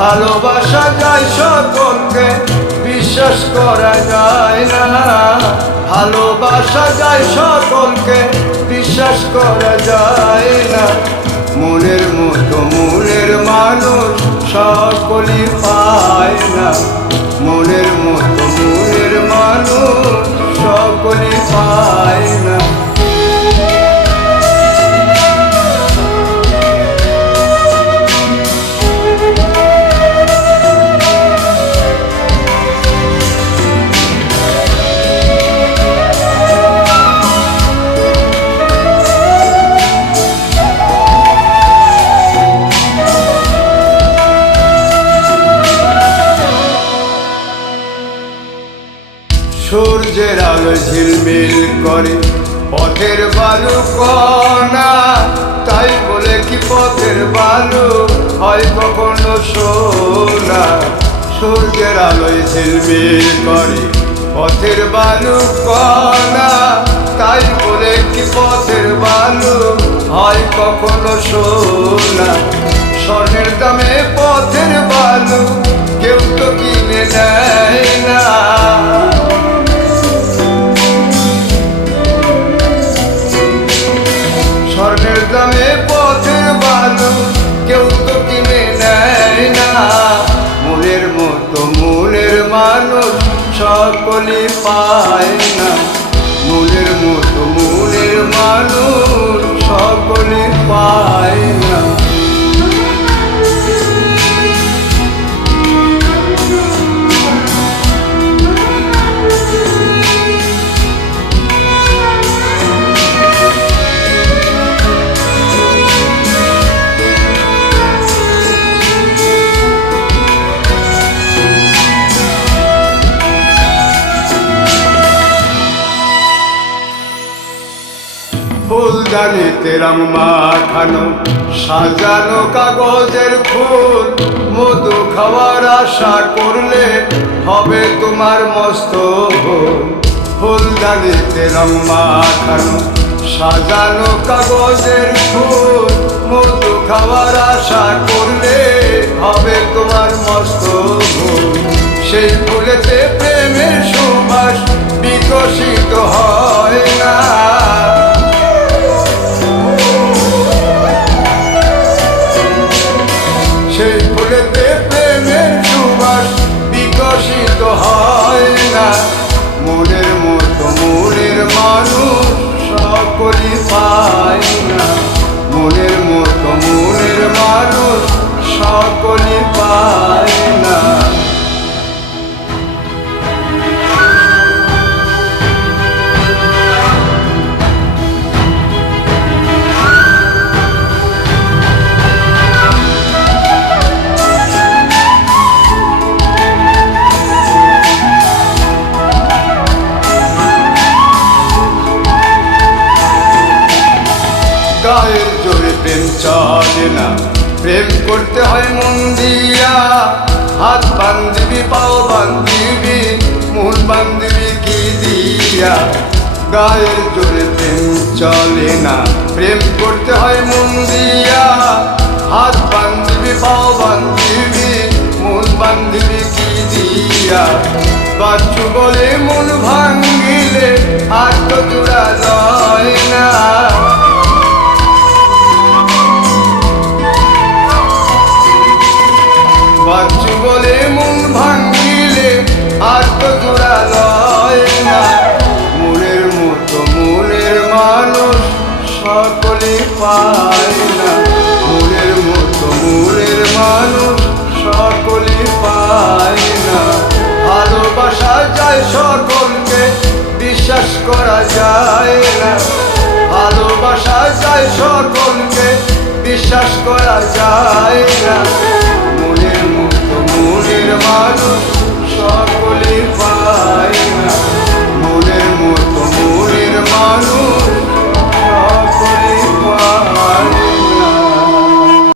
ভালোবাসা যায় সকলকে, বিশ্বাস করা যায় না। ভালোবাসা যায় সকলকে, বিশ্বাস করা যায় না। মনের মতো মনের মানুষ সকলই পায় না। মনের মতো মনের মানুষ সকলই পায় না। সূর্যের আলো ঝিলমিল করে পথের বালু কণা, তাই বলে কি পথের বালু হয় কখনো সোনা। সূর্যের আলোয় ঝিলমিল করে পথের বালু কণা, তাই বলে কি পথের বালু হয় কখনো সোনা। স্বর্ণের দামে পথের বালু কেউ তো কিনে নেয় না। স্বর্ণের দামে পথের বালু কেউ তো কিনে নেয় না। মনের মতো মনের মানুষ সকলই পায় না। মনের মতো মনের মানুষ সকলই পায় না। ফুলদানিতে রং মাখানো সাজানো কাগজের ফুল, মধু খাওয়ার আশা করলে হবে তোমার মস্ত ভুল। ফুলদানিতে রং মাখানো সাজানো কাগজের ফুল, মধু খাওয়ার আশা করলে হবে তোমার মস্ত ভুল। সেই ফুলেতে প্রেমের সুবাস বিকশিত হয় না। সেই ফুলেতে প্রেমের সুবাস বিকশিত হয় না। মনের মতো মনের মানুষ সকলই পায় না। মনের মতো মনের মানুষ সকলই পায় না। গায়ের জোরে প্রেম চলে না, প্রেম করতে হয় মন দিয়া। হাত বান্ধিবি পাও বান্ধিবি, মন বান্ধিবি কি দিয়া। গায়ের জোরে প্রেম চলে না, প্রেম করতে হয় মন দিয়া। হাত বান্ধিবি পাও বান্ধিবি, মন বান্ধিবি কি দিয়া। বাচ্চু বলে মন ভাঙ্গিলে আর তো জোড়া যায় না। বাচ্চু বলে মন ভাঙ্গিলে আর তো জোড়া লয় না। মনের মতো মনের মানুষ সকলই পায় না। মনের মতো মনের মানুষ সকলই পায় না। ভালোবাসা যায় সকলকে, বিশ্বাস করা যায় না। ভালোবাসা যায় সকলকে, বিশ্বাস করা যায় না। মনের মতো মনের মানুষ সব